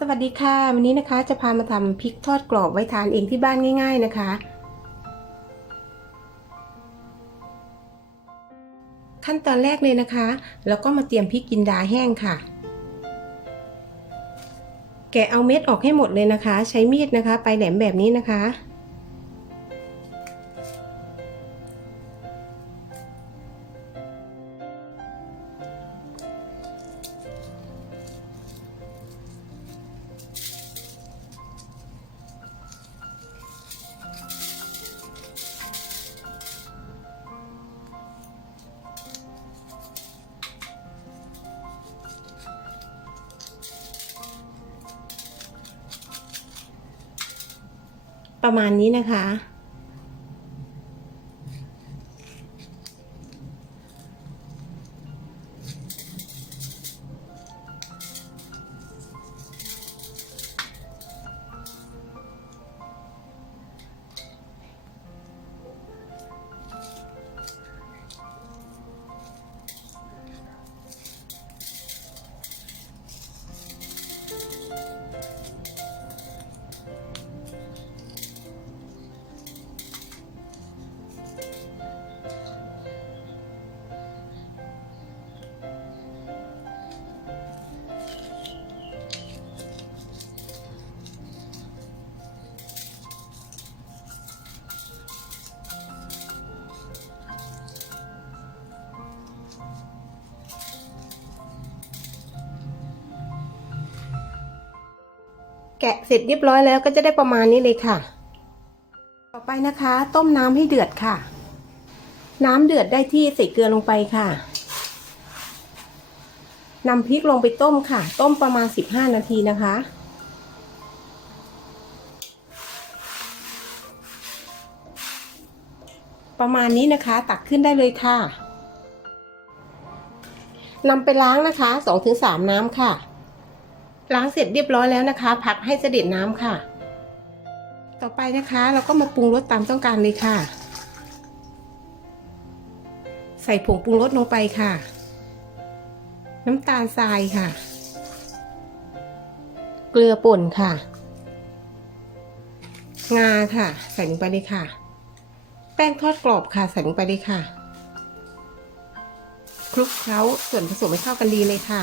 สวัสดีค่ะ วันนี้นะคะจะพามาทำพริกทอดกรอบไว้ทานเองที่บ้านง่าย ๆนะคะ ขั้นตอนแรกเลยนะคะ เราก็มาเตรียมพริกจินดาแห้งค่ะ แกะเอาเม็ดออกให้หมดเลยนะคะ ใช้มีดนะคะ ไปแหลมแบบนี้นะคะ ประมาณนี้นะคะ กะเสร็จเรียบร้อยแล้วก็จะได้ประมาณนี้เลยค่ะ ต่อไปนะคะ ต้มน้ำให้เดือดค่ะ น้ำเดือดได้ที่ใส่เกลือลงไปค่ะนำพริกลงไปต้มค่ะ ต้มประมาณ 15 นาทีนะคะ ประมาณนี้นะคะ ตักขึ้นได้เลยค่ะนำไปล้างนะคะ 2-3 น้ำค่ะ ล้างเสร็จเรียบร้อยแล้วนะคะ พักให้เสด็จน้ำค่ะ ต่อไปนะคะ เราก็มาปรุงรสตามต้องการเลยค่ะ ใส่ผงปรุงรสลงไปค่ะ น้ำตาลทรายค่ะ เกลือป่นค่ะ งาค่ะ ใส่ลงไปเลยค่ะ แป้งทอดกรอบค่ะ ใส่ลงไปเลยค่ะคลุกเคล้าส่วนผสมให้เข้ากันดีเลยค่ะ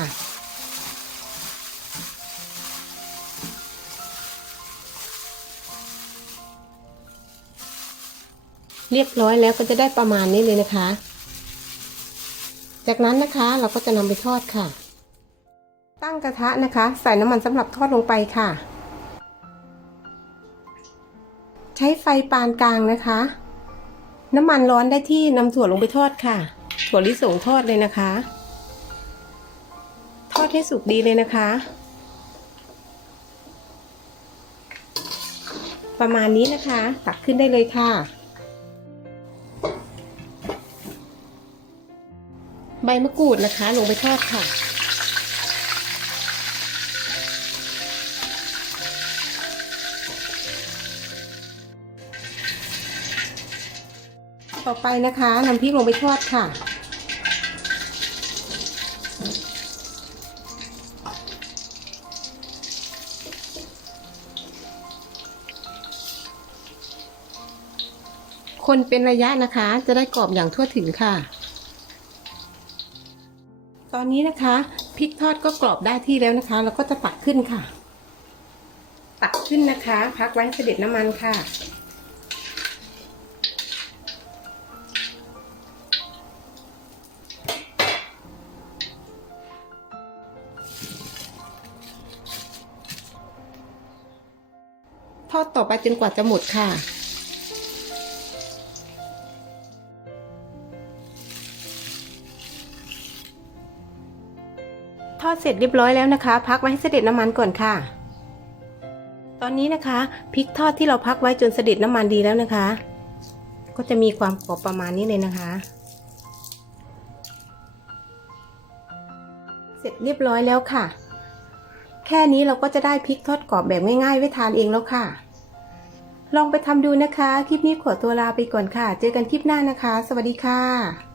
เรียบร้อยแล้วก็จะได้ประมาณนี้เลยนะคะ จากนั้นนะคะเราก็จะนำไปทอดค่ะ ตั้งกระทะนะคะ ใส่น้ำมันสำหรับทอดลงไปค่ะ ใช้ไฟปานกลางนะคะ น้ำมันร้อนได้ที่นำถั่วลงไปทอดค่ะ ถั่วลิสงทอดเลยนะคะ ทอดให้สุกดีเลยนะคะประมาณนี้นะคะ ตักขึ้นได้เลยค่ะ ใบมะกรูดนะคะ ลงไปทอดค่ะ ต่อไปนะคะนำพริกลงไปทอดค่ะคนเป็นระยะนะคะ จะได้กรอบอย่างทั่วถึงค่ะ ตอนนี้นะคะพริกทอดก็กรอบได้ที่แล้วนะคะ เราก็จะตักขึ้นค่ะ ตักขึ้นนะคะ พักไว้เสด็จน้ำมันค่ะ ทอดต่อไปจนกว่าจะหมดค่ะ ทอดเสร็จเรียบร้อยแล้วนะคะ พักไว้ให้เสด็จน้ำมันก่อนค่ะ ตอนนี้นะคะพริกทอดที่เราพักไว้จนเสด็จน้ำมันดีแล้วนะคะ ก็จะมีความกรอบประมาณนี้เลยนะคะ เสร็จเรียบร้อยแล้วค่ะ แค่นี้เราก็จะได้พริกทอดกรอบแบบง่ายๆไว้ทานเองแล้วค่ะ ลองไปทำดูนะคะ คลิปนี้ขอตัวลาไปก่อนค่ะ เจอกันคลิปหน้านะคะ สวัสดีค่ะ